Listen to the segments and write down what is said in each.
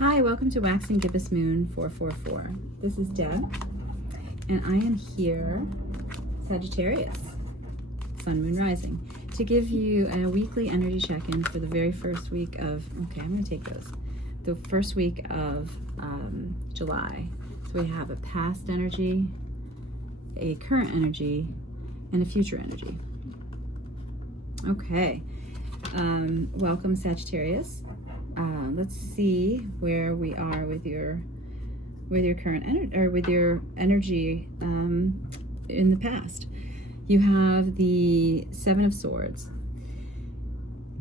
Hi, welcome to Waxing Gibbous Moon 444. This is Deb, and I am here, Sagittarius, Sun, Moon, Rising, to give you a weekly energy check-in for the very first week of, okay, I'm going to take those, the first week of July. So we have a past energy, a current energy, and a future energy. Okay, welcome Sagittarius. Let's see where we are with your current energy, or with your energy in the past. You have the Seven of Swords.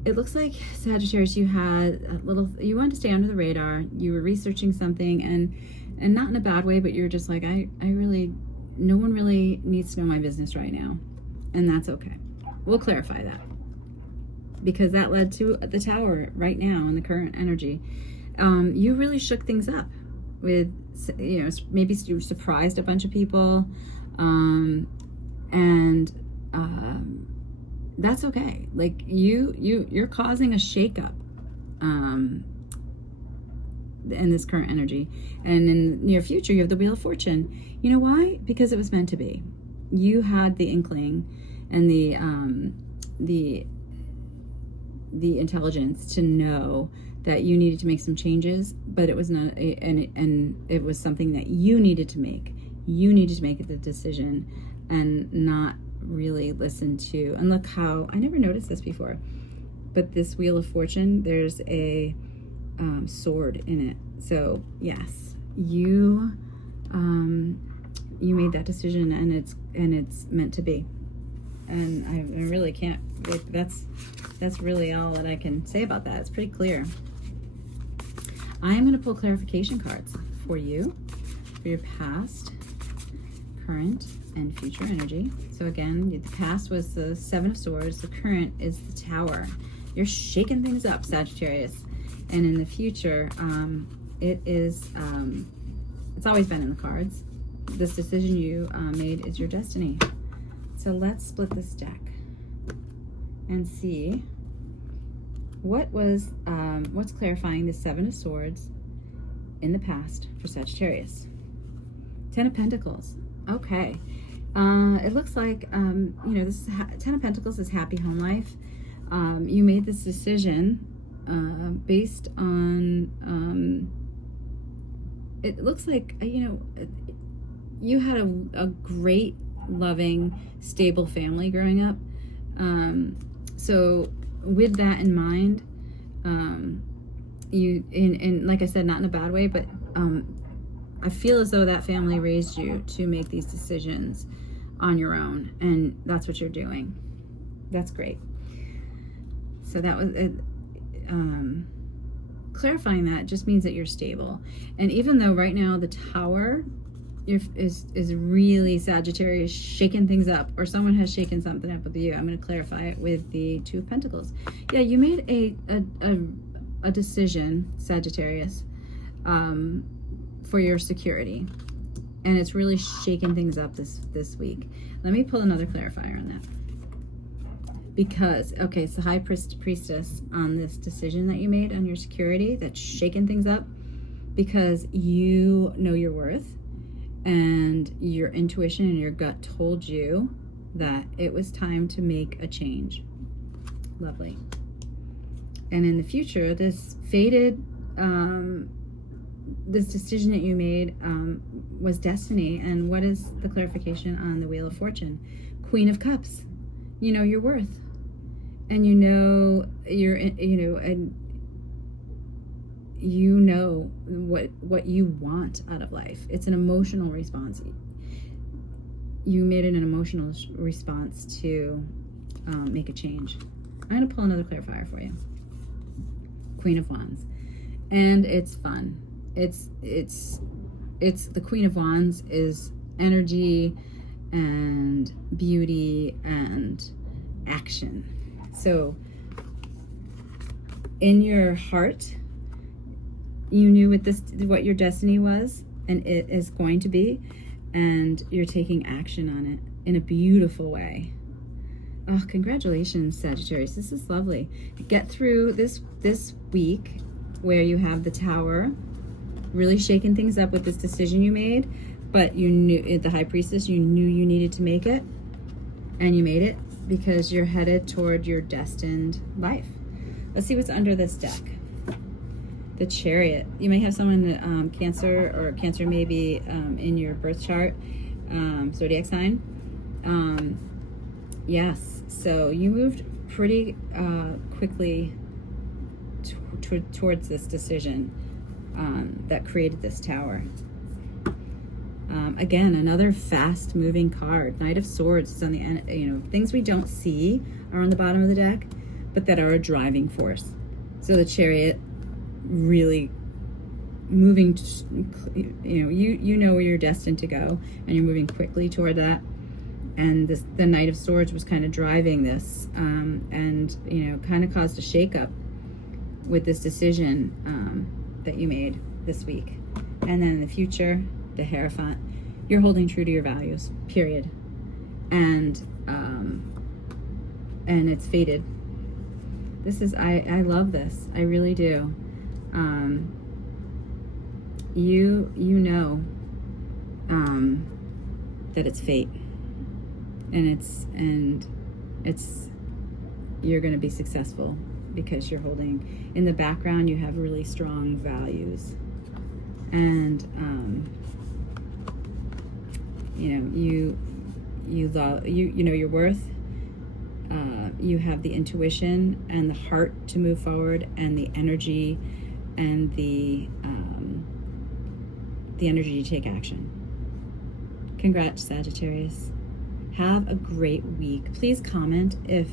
It looks like, Sagittarius, you had you wanted to stay under the radar. You were researching something, and not in a bad way, but you were just like, no one really needs to know my business right now, and that's okay. We'll clarify that, because that led to the Tower right now in the current energy. You really shook things up with, maybe you surprised a bunch of people, and that's okay. Like you're causing a shakeup in this current energy, and in the near future you have the Wheel of Fortune. You know why? Because it was meant to be. You had the inkling and the intelligence to know that you needed to make some changes, but it was not, and it was something that you needed to make. You needed to make the decision and not really listen to, and look how, I never noticed this before, but this Wheel of Fortune, there's a sword in it. So yes, you made that decision, and it's meant to be. And I really can't, that's really all that I can say about that. It's pretty clear. I'm going to pull clarification cards for you, for your past, current, and future energy. So again, the past was the Seven of Swords. The current is the Tower. You're shaking things up, Sagittarius. And in the future, it is, it's always been in the cards. This decision you made is your destiny. So let's split this deck and see what's clarifying the Seven of Swords in the past for Sagittarius. Ten of Pentacles. Okay. It looks like, this Ten of Pentacles is happy home life. You made this decision based on, it looks like, you had a great, loving, stable family growing up. So with that in mind, and like I said, not in a bad way, but I feel as though that family raised you to make these decisions on your own, and that's what you're doing. That's great. So that was it. Clarifying that just means that you're stable. And even though right now the Tower is really, Sagittarius, shaking things up, or someone has shaken something up with you, I'm going to clarify it with the Two of Pentacles. Yeah, you made a decision, Sagittarius, for your security, and it's really shaking things up this week. Let me pull another clarifier on that, because okay, it's the High Priestess on this decision that you made on your security that's shaking things up, because you know your worth, and your intuition and your gut told you that it was time to make a change. Lovely. And in the future, this faded, this decision that you made was destiny. And what is the clarification on the Wheel of Fortune? Queen of Cups. You know your worth, and you know what you want out of life. It's an emotional response. You made it an emotional response to make a change. I'm going to pull another clarifier for you. Queen of Wands. And it's fun. It's the Queen of Wands is energy and beauty and action. So in your heart, you knew what your destiny was, and it is going to be, and you're taking action on it in a beautiful way. Oh, congratulations, Sagittarius. This is lovely. Get through this week where you have the Tower really shaking things up with this decision you made, but you knew, the High Priestess, you knew you needed to make it, and you made it because you're headed toward your destined life. Let's see what's under this deck. The Chariot. You may have someone Cancer, or Cancer may be in your birth chart, zodiac sign. Yes, so you moved pretty quickly towards this decision that created this Tower. Again, another fast-moving card. Knight of Swords is on the end. You know, things we don't see are on the bottom of the deck, but that are a driving force. So the Chariot, really moving. You know where you're destined to go, and you're moving quickly toward that. And the Knight of Swords was kind of driving this, and kind of caused a shakeup with this decision that you made this week. And then in the future, the Hierophant. You're holding true to your values, period. And it's fated. This is, I love this. I really do. You know that it's fate. And it's you're going to be successful because you're holding, in the background you have really strong values. And you know your worth. You have the intuition and the heart to move forward, and the energy and the energy to take action. Congrats, Sagittarius. Have a great week. Please comment if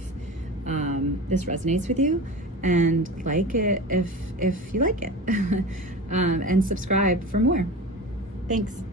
this resonates with you, and like it if you like it, and subscribe for more. Thanks.